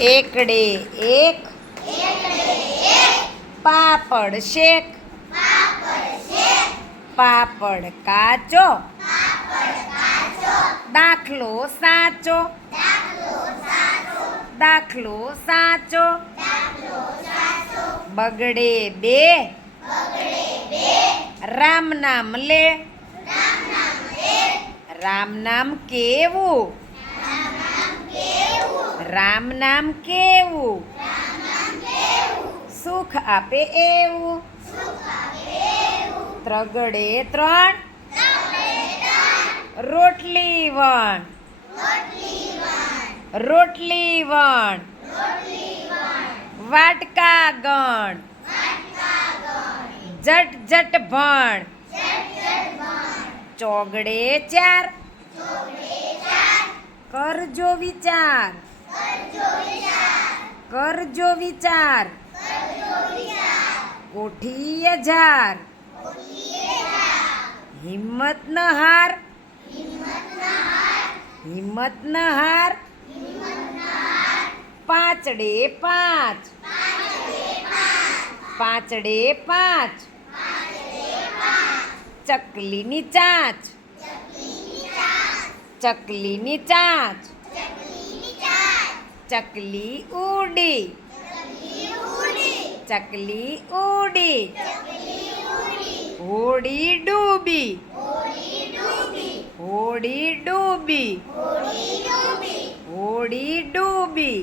એકડે એક. પાપડ શેક. પાપડ કાચો. દાખલો સાચો. દાખલો સાચો. બગડે બે. રામ નામ લે. રામ નામ કેવું? રામ નામ કેવું? સુખ આપે એવું? ત્રગડે ત્રણ? રોટલી વણ? રોટલી વણ? વાટકા ગણ? જટ જટ ભણ? ચોગડે ચાર? કરજો વિચાર કરજો વિચાર કોઠી હજાર હિંમત ન હાર હિંમત ન હાર પાંચડે પાંચ પાંચડે પાંચ ચકલીની ચાંચ ચકલીની ચાંચ ચકલી ઉડી ચકલી ઉડી હોડી ડૂબી હોડી ડૂબી હોડી ડૂબી